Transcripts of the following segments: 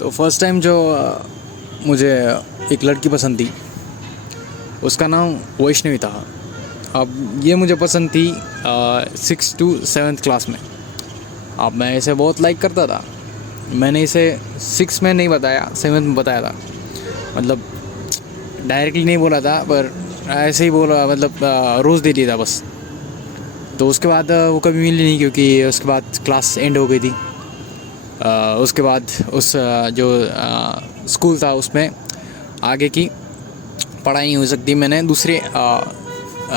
तो first time जो मुझे एक लड़की पसंद थी, उसका नाम वैष्णवी था। अब ये मुझे पसंद थी 6 to 7th क्लास में। अब मैं इसे बहुत लाइक करता था। मैंने इसे 6 में नहीं बताया, 7th में बताया था। मतलब डायरेक्टली नहीं बोला था, पर ऐसे ही बोला, मतलब रोज़ दे दिया था बस। तो उसके बाद वो कभी मिली नहीं, क्योंकि उसके बाद क्लास एंड हो गई थी। उसके बाद उस जो स्कूल था उसमें आगे की पढ़ाई नहीं हो सकती। मैंने दूसरे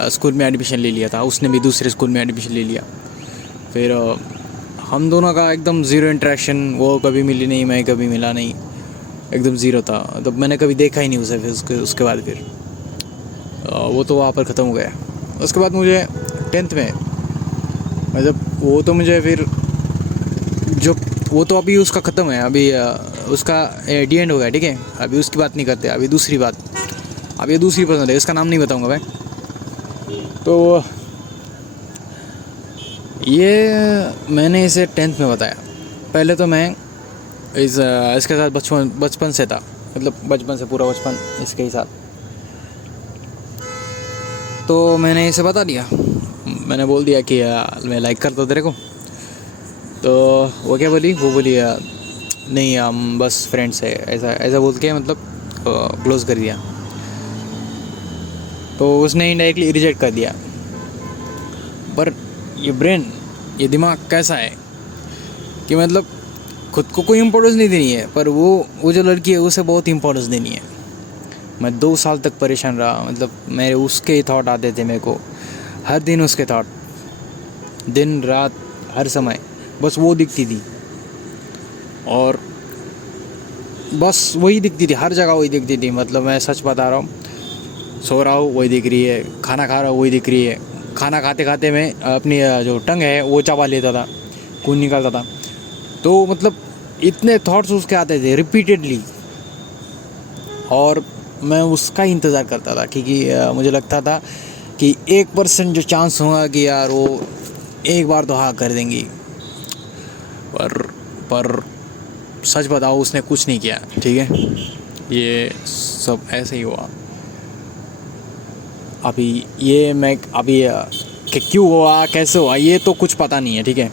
स्कूल में एडमिशन ले लिया था, उसने भी दूसरे स्कूल में एडमिशन ले लिया। फिर हम दोनों का एकदम ज़ीरो इंटरेक्शन। वो कभी मिली नहीं, मैं कभी मिला नहीं, एकदम ज़ीरो था। तो मैंने कभी देखा ही नहीं उसे। फिर उसके बाद फिर वो तो वहाँ पर ख़त्म हो गया। उसके बाद मुझे 10th में, मतलब वो तो मुझे फिर जो वो तो अभी उसका ख़त्म है, अभी उसका डी एंड हो गया, ठीक है। अभी उसकी बात नहीं करते, अभी दूसरी बात। अब ये दूसरी पसंद है, इसका नाम नहीं बताऊंगा मैं। तो ये मैंने इसे 10th में बताया। पहले तो मैं इसके साथ बचपन से था, मतलब बचपन से पूरा बचपन इसके ही साथ। तो मैंने इसे बता दिया, मैंने बोल दिया कि मैं लाइक करता हूँ तेरे को। तो वो क्या बोली, वो बोली नहीं हम बस फ्रेंड्स है, ऐसा ऐसा बोल के मतलब क्लोज़ कर दिया। तो उसने इनडायरेक्टली रिजेक्ट कर दिया। पर ये ब्रेन, ये दिमाग कैसा है कि मतलब खुद को कोई इम्पोर्टेंस नहीं देनी है, पर वो जो लड़की है उसे बहुत इम्पोर्टेंस देनी है। मैं 2 साल तक परेशान रहा। मतलब मेरे उसके ही थॉट आते थे मेरे को, हर दिन उसके थॉट, दिन रात हर समय बस वो दिखती थी। और बस वही दिखती थी, हर जगह वही दिखती थी। मतलब मैं सच बता रहा हूँ, सो रहा हूँ वही दिख रही है, खाना खा रहा हूँ वही दिख रही है। खाना खाते खाते मैं अपनी जो टंग है वो चबा लेता था, खून निकालता था। तो मतलब इतने थॉट्स उसके आते थे रिपीटेडली, और मैं उसका इंतज़ार करता था, क्योंकि मुझे लगता था कि 1% जो चांस होगा कि यार वो एक बार तो हाँ कर देंगी। पर सच बताओ, उसने कुछ नहीं किया, ठीक है। ये सब ऐसे ही हुआ। अभी ये मैं अभी कि क्यों हुआ, कैसे हुआ, ये तो कुछ पता नहीं है, ठीक है।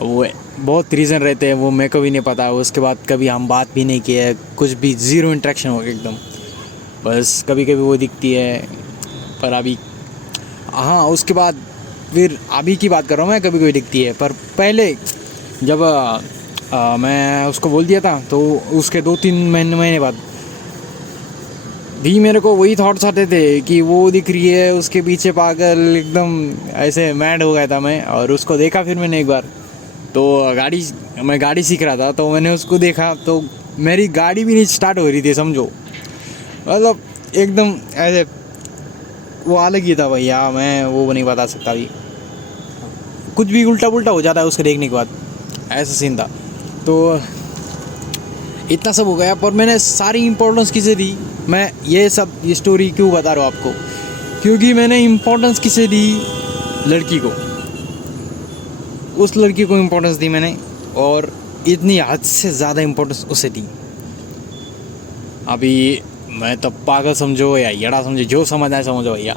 वो बहुत रीज़न रहते हैं, वो मेरे को भी नहीं पता। उसके बाद कभी हम बात भी नहीं किए, कुछ भी, ज़ीरो इंटरेक्शन हो गया एकदम। बस कभी कभी वो दिखती है, पर अभी हाँ, उसके बाद फिर अभी की बात कर रहा हूँ मैं, कभी कभी दिखती है। पर पहले जब मैं उसको बोल दिया था, तो उसके 2-3 महीने बाद भी मेरे को वही थॉट्स आते थे कि वो दिख रही है, उसके पीछे पागल, एकदम ऐसे मैड हो गया था मैं। और उसको देखा फिर मैंने एक बार, तो मैं गाड़ी सीख रहा था, तो मैंने उसको देखा, तो मेरी गाड़ी भी नहीं स्टार्ट हो रही थी, समझो। मतलब एकदम ऐसे वो अलग ही था भैया, मैं वो नहीं बता सकता। अभी कुछ भी उल्टा पुल्टा हो जाता है उसके देखने के बाद, ऐसा सीन था। तो इतना सब हो गया, पर मैंने सारी इम्पोर्टेंस किसे दी। मैं ये स्टोरी क्यों बता रहा हूँ आपको, क्योंकि मैंने इम्पोर्टेंस किसे दी, लड़की को। उस लड़की को इम्पोर्टेंस दी मैंने, और इतनी हद से ज़्यादा इम्पोर्टेंस उसे दी। अभी मैं तो पागल समझो या यड़ा समझो, जो समझ आए समझो भैया,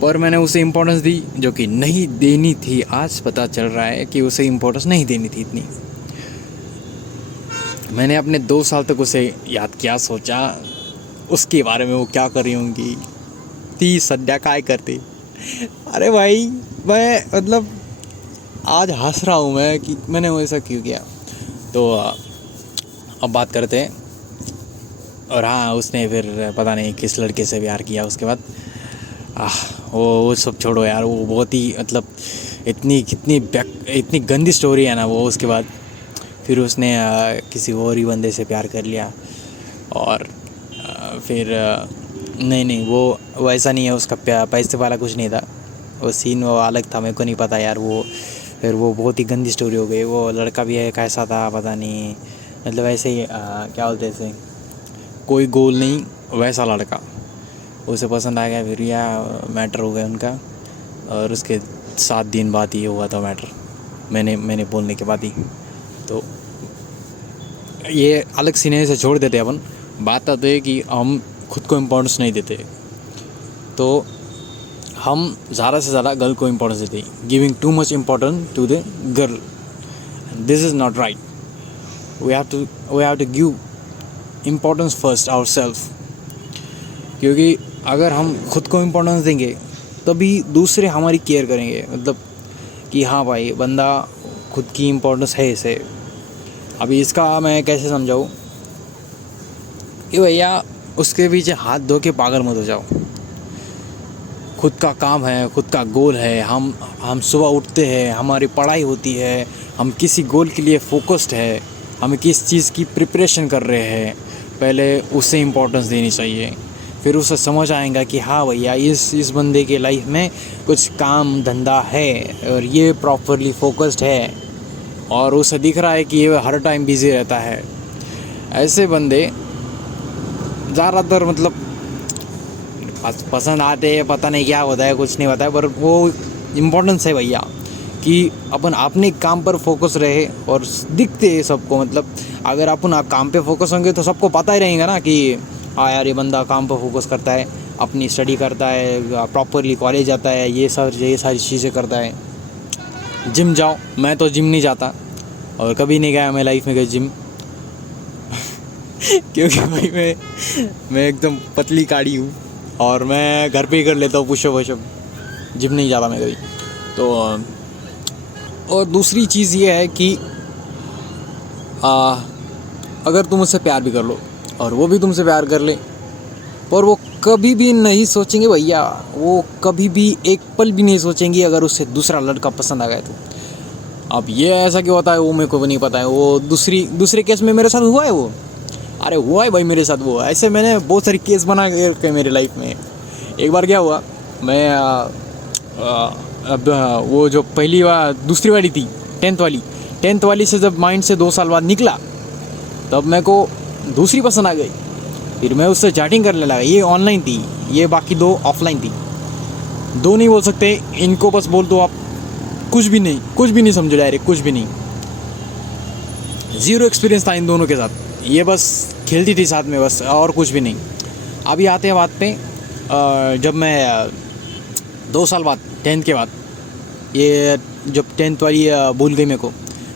पर मैंने उसे इम्पोर्टेंस दी जो कि नहीं देनी थी। आज पता चल रहा है कि उसे इम्पोर्टेंस नहीं देनी थी इतनी। मैंने अपने 2 साल तक उसे याद किया, सोचा उसके बारे में, वो क्या कर रही होंगी, ती सद्या काय करते। अरे भाई, मैं मतलब आज हंस रहा हूँ मैं कि मैंने वैसा क्यों किया। तो अब बात करते हैं। और हाँ, उसने फिर पता नहीं किस लड़के से प्यार किया उसके बाद। वो सब छोड़ो यार, वो बहुत ही मतलब इतनी गंदी स्टोरी है ना वो। उसके बाद फिर उसने किसी और ही बंदे से प्यार कर लिया। और फिर नहीं, वो वैसा नहीं है, उसका पैसे वाला कुछ नहीं था, वो सीन वो अलग था, मेरे को नहीं पता यार। वो फिर वो बहुत ही गंदी स्टोरी हो गई। वो लड़का भी है कैसा था पता नहीं, मतलब ऐसे ही क्या बोलते हैं, कोई गोल नहीं, वैसा लड़का। उसे पसंद आ गया, फिर या मैटर हो गया उनका। और उसके 7 दिन बाद ये हुआ था मैटर, मैंने बोलने के बाद ही। तो ये अलग सीने से छोड़ देते अपन, बात आती है कि हम खुद को इम्पोर्टेंस नहीं देते, तो हम ज़्यादा से ज़्यादा गर्ल को इम्पोर्टेंस देते हैं, giving too much importance to the girl. This is not right. We have to give importance first our self, क्योंकि अगर हम खुद को इम्पोर्टेंस देंगे तभी दूसरे हमारी केयर करेंगे. मतलब कि हाँ भाई बंदा खुद की इम्पोर्टेंस है इसे. अभी इसका मैं कैसे समझाऊँ कि भैया उसके पीछे हाथ धो के पागल मत हो जाओ. खुद का काम है, खुद का गोल है. हम सुबह उठते हैं, हमारी पढ़ाई होती है, हम किसी गोल के लिए फोकस्ड है, हम किस चीज़ की प्रिपरेशन कर रहे हैं, पहले उसे इम्पोर्टेंस देनी चाहिए. फिर उसे समझ आएगा कि हाँ भैया इस बंदे के लाइफ में कुछ काम धंधा है और ये प्रॉपरली फोकस्ड है, और उसे दिख रहा है कि ये हर टाइम बिज़ी रहता है. ऐसे बंदे ज़्यादातर मतलब पसंद आते हैं. पता नहीं क्या होता है, कुछ नहीं होता है, पर वो इम्पोर्टेंस है भैया कि अपन अपने काम पर फोकस रहे और दिखते हैं सबको. मतलब अगर अपन आप काम पे फोकस होंगे तो सबको पता ही रहेगा ना कि हाँ यार ये बंदा काम पर फोकस करता है, अपनी स्टडी करता है, प्रॉपरली कॉलेज जाता है, ये सारी चीज़ें करता है. जिम जाओ, मैं तो जिम नहीं जाता और कभी नहीं गया मैं लाइफ में गया जिम क्योंकि भाई मैं एकदम पतली काड़ी हूँ और मैं घर पे ही कर लेता हूँ पुशअप वशअप. जिम नहीं जाता मैं कभी. तो और दूसरी चीज़ ये है कि अगर तुम उससे प्यार भी कर लो और वो भी तुमसे प्यार कर ले, पर वो कभी भी नहीं सोचेंगे भैया, वो कभी भी एक पल भी नहीं सोचेंगे अगर उससे दूसरा लड़का पसंद आ गया तो. अब ये ऐसा क्यों होता है वो मेरे को भी नहीं पता है. वो दूसरे केस में मेरे साथ हुआ है. वो अरे हुआ है भाई मेरे साथ. वो ऐसे मैंने बहुत सारी केस बना के मेरे लाइफ में. एक बार क्या हुआ, मैं अब वो जो दूसरी वाली थी 10th वाली से जब माइंड से 2 साल बाद निकला तब मेरे को दूसरी पसंद आ गई. फिर मैं उससे चैटिंग करने लगा. ये ऑनलाइन थी, ये बाकी 2 ऑफलाइन थी. 2 नहीं बोल सकते इनको, बस बोल दो आप कुछ भी नहीं समझो, डायरेक्ट कुछ भी नहीं. ज़ीरो एक्सपीरियंस था इन दोनों के साथ. ये बस खेलती थी साथ में बस, और कुछ भी नहीं. अभी आते हैं बात पे. जब मैं 2 साल बाद 10th के बाद, ये जब 10th वाली भूल गई मेरे को,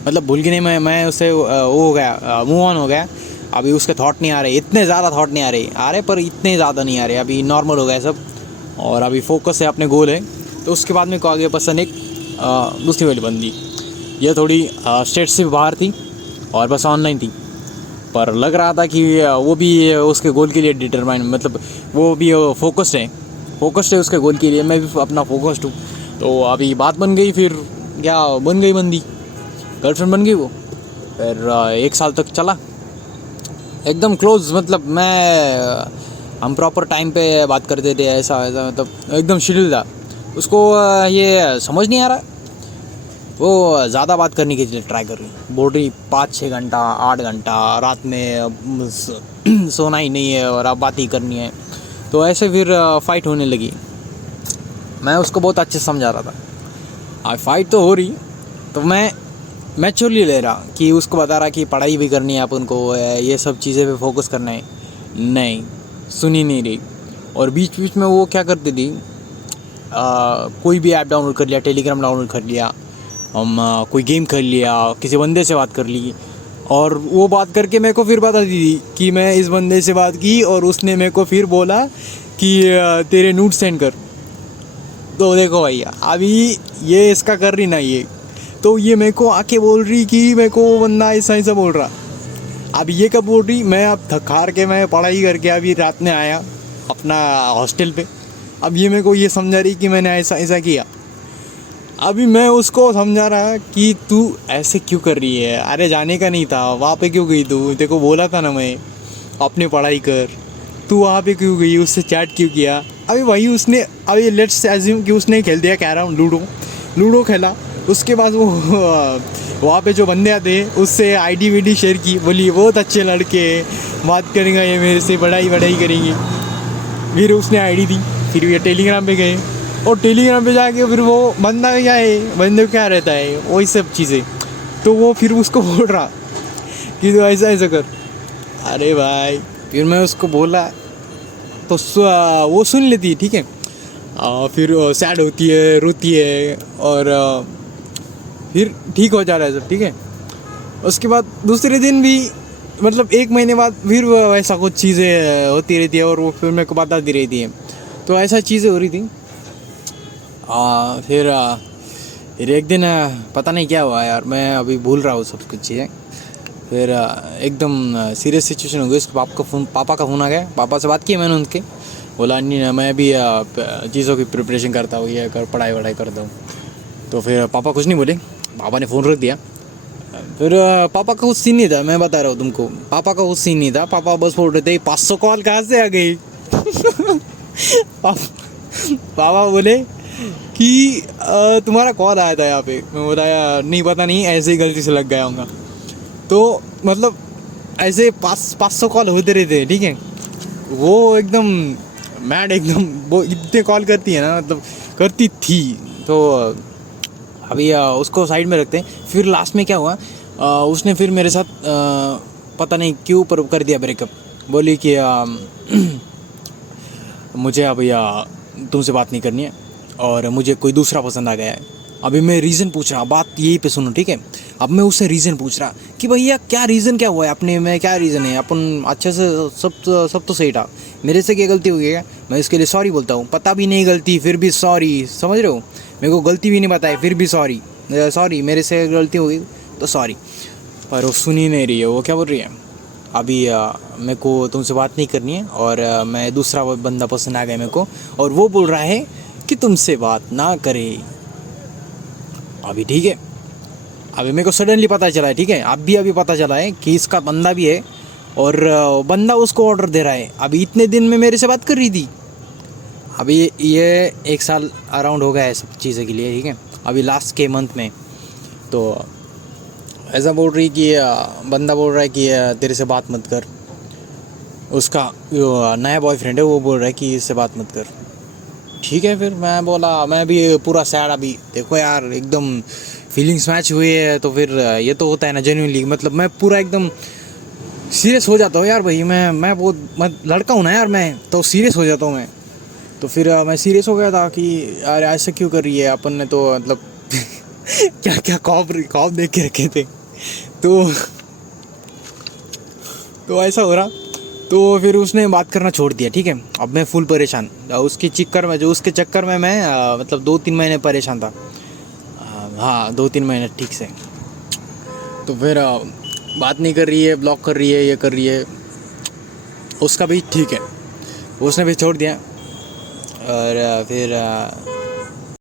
मतलब भूल गई नहीं, मैं उससे वो हो गया, मूव ऑन हो गया. अभी उसके थॉट नहीं आ रहे, इतने ज़्यादा थॉट नहीं आ रहे पर इतने ज़्यादा नहीं आ रहे. अभी नॉर्मल हो गया सब और अभी फोकस है, अपने गोल है. तो उसके बाद मेरे को आगे पसंद एक दूसरी वाली बंदी. ये थोड़ी स्टेट से बाहर थी और बस ऑनलाइन थी, पर लग रहा था कि वो भी उसके गोल के लिए डिटरमाइन, मतलब वो भी फोकस्ड है उसके गोल के लिए. मैं भी अपना फोकस्ड हूँ. तो अभी बात बन गई, फिर क्या बन गई बंदी, गर्लफ्रेंड बन गई वो. फिर 1 साल तक चला एकदम क्लोज. मतलब हम प्रॉपर टाइम पे बात करते थे, ऐसा मतलब एकदम शेड्यूल था. उसको ये समझ नहीं आ रहा, वो ज़्यादा बात करने के लिए ट्राई कर रही. बोल रही 5-6 घंटा 8 घंटा रात में सोना ही नहीं है और अब बात ही करनी है. तो ऐसे फिर फ़ाइट होने लगी. मैं उसको बहुत अच्छे से समझा रहा था. अब फाइट तो हो रही, तो मैं मैच्योरली ले रहा कि उसको बता रहा कि पढ़ाई भी करनी है अपन को, ये सब चीज़ें पे फोकस करना है. नहीं, सुनी नहीं रही. और बीच बीच में वो क्या करती थी, कोई भी ऐप डाउनलोड कर लिया, टेलीग्राम डाउनलोड कर लिया, हम कोई गेम कर लिया, किसी बंदे से बात कर ली, और वो बात करके मेरे को फिर बता दी थी कि मैं इस बंदे से बात की और उसने मेरे को फिर बोला कि तेरे नोट सेंड कर. तो देखो भैया अभी ये इसका कर रही ना ये, तो ये मेरे को आके बोल रही कि मेरे को वो बंदा ऐसा बोल रहा. अब ये कब बोल रही, मैं अब थक हार के मैं पढ़ाई करके अभी रात में आया अपना हॉस्टल पे. अब ये मेरे को ये समझा रही कि मैंने ऐसा किया. अभी मैं उसको समझा रहा कि तू ऐसे क्यों कर रही है, अरे जाने का नहीं था, वहाँ पे क्यों गई तू, तेरे को बोला था ना मैं अपनी पढ़ाई कर, तू वहाँ पे क्यों गई, उससे चैट क्यों किया. अभी वही उसने, अभी लेट्स अज्यूम कि उसने खेल दिया कैरम, लूडो खेला. उसके बाद वो वहाँ पे जो बंदे आते हैं उससे आईडी वीडी शेयर की, बोली बहुत अच्छे लड़के बात करेंगे ये मेरे से, बढ़ाई करेंगी. फिर उसने आईडी दी, फिर ये टेलीग्राम पे गए और टेलीग्राम पे जाके फिर वो बंदा क्या है, बंदे को क्या रहता है वही सब चीज़ें. तो वो फिर उसको बोल रहा कि तू ऐसा ऐसा कर। अरे भाई फिर मैं उसको बोला तो वो सुन लेती है, ठीक है। फिर सैड होती है, रोती है, और फिर ठीक हो जा रहा है सब, ठीक है। उसके बाद दूसरे दिन भी मतलब 1 महीने बाद फिर वो ऐसा कुछ चीज़ें होती रहती है और वो फिर मेरे को बताती रहती है। तो ऐसा चीज़ें हो रही थी। फिर एक दिन पता नहीं क्या हुआ यार, मैं अभी भूल रहा हूँ सब कुछ चीज़ें। फिर एकदम सीरियस सिचुएशन हो गई। उसके पापा का फ़ोन आ गया। पापा से बात की मैंने उनके, बोला नहीं मैं भी चीज़ों की प्रिपरेशन करता हूँ, ये कर पढ़ाई वढ़ाई करता हूँ। तो फिर पापा कुछ नहीं बोले, पापा ने फ़ोन रख दिया। फिर पापा का कुछ सीन नहीं था, मैं बता रहा हूँ तुमको, पापा का कुछ सीन नहीं था। पापा बस बोल रहे थे 500 कॉल कहाँ से आ गई। पापा बोले कि तुम्हारा कॉल आया था यहाँ पे। मैं बताया नहीं, पता नहीं, ऐसे ही गलती से लग गया होगा। तो मतलब ऐसे 500 कॉल होते रहते हैं, ठीक है। वो एकदम मैड, एकदम वो इतने कॉल करती है ना, मतलब करती थी। तो अभी उसको साइड में रखते हैं। फिर लास्ट में क्या हुआ, उसने फिर मेरे साथ पता नहीं क्यों पर कर दिया ब्रेकअप। बोली कि मुझे अभी तुमसे बात नहीं करनी है और मुझे कोई दूसरा पसंद आ गया है। अभी मैं रीज़न पूछ रहा, बात यही पे सुनो, ठीक है। अब मैं उससे रीज़न पूछ रहा कि भैया क्या रीज़न, क्या हुआ है अपने में, क्या रीज़न है, अपन अच्छे से सब तो सही था, मेरे से क्या गलती हुई है, मैं इसके लिए सॉरी बोलता हूँ। पता भी नहीं गलती फिर भी सॉरी, समझ रहे हो। मेरे को गलती भी नहीं बताई फिर भी सॉरी मेरे से गलती हो गई तो सॉरी। पर वो सुन ही नहीं रही है। वो क्या बोल रही है, अभी मेरे को तुमसे बात नहीं करनी है और मैं दूसरा बंदा पसंद आ गया मेरे को, और वो बोल रहा है कि तुमसे बात ना करे। अभी ठीक है, अभी मेरे को सडनली पता चला है, ठीक है। अभी पता चला है कि इसका बंदा भी है और बंदा उसको ऑर्डर दे रहा है। अभी इतने दिन में मेरे से बात कर रही थी। अभी ये 1 साल अराउंड हो गया है सब चीज़ें के लिए, ठीक है। अभी लास्ट के मंथ में तो ऐसा बोल रही कि बंदा बोल रहा है कि तेरे से बात मत कर। उसका जो नया बॉयफ्रेंड है वो बोल रहा है कि इससे बात मत कर। ठीक है, फिर मैं बोला, मैं भी पूरा सैड। अभी देखो यार, एकदम फीलिंग्स मैच हुई है तो फिर ये तो होता है ना जेन्युइनली, मतलब मैं पूरा एकदम सीरियस हो जाता हूँ यार भाई। मैं बहुत लड़का हूँ ना यार, मैं तो सीरियस हो जाता हूँ मैं। तो फिर मैं सीरियस हो गया था कि यार ऐसा क्यों कर रही है, अपन ने तो मतलब क्या क्या खौफ देख के रखे थे। तो ऐसा हो रहा। तो फिर उसने बात करना छोड़ दिया, ठीक है। अब मैं फुल परेशान उसके चक्कर में मैं मतलब 2-3 महीने परेशान था। हाँ 2-3 महीने ठीक से। तो फिर बात नहीं कर रही है, ब्लॉक कर रही है, ये कर रही है। उसका भी ठीक है, उसने भी छोड़ दिया। और फिर